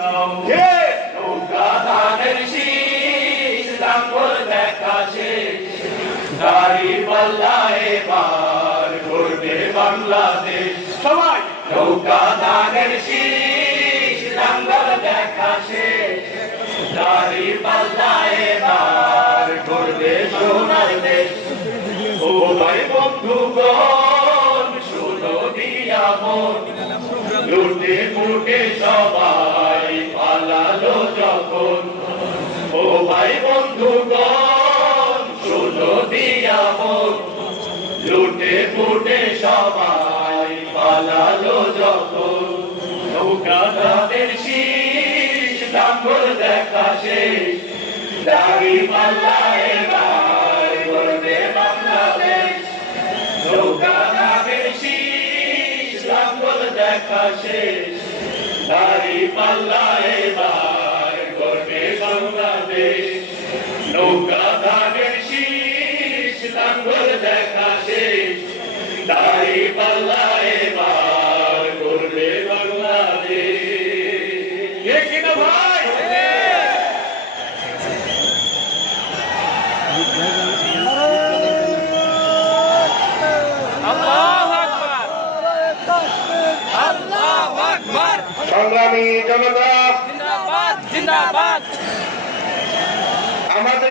নৌকা ধানের শীষ লাঙ্গল দেখা শেষ দাড়ি পাল্লা এবার করবে বাংলাদেশ সবাই নৌকা ধানের শীষ লাঙ্গল দেখা শেষ দাড়ি পাল্লা এবার করবে সোনার দেশ ও ভাই বন্ধুগণ শুনো দিয়া মন লুটে ফুটে সবাই পালালো যখন ও ভাই বন্ধুগণ শুনো দিয়া মন লুটে ফুটে সবাই পালালো যখন নৌকা তাদের শীষ লাঙ্গল দেখা শেষ দাড়ি পাল্লা এবার করবে বাংলাদেশ নৌকা তাদের শীষ লাঙ্গল দেখা শেষ দাড়ি পাল্লা এবার করবে বাংলাদেশ নৌকা তাদের শীষ লাঙ্গল দেখা শেষ দাড়ি পাল্লা এবার করবে বাংলাদেশ কিনা ভাই সংগ্রামী জনতা জিন্দাবাদ জিন্দাবাদ আমাদের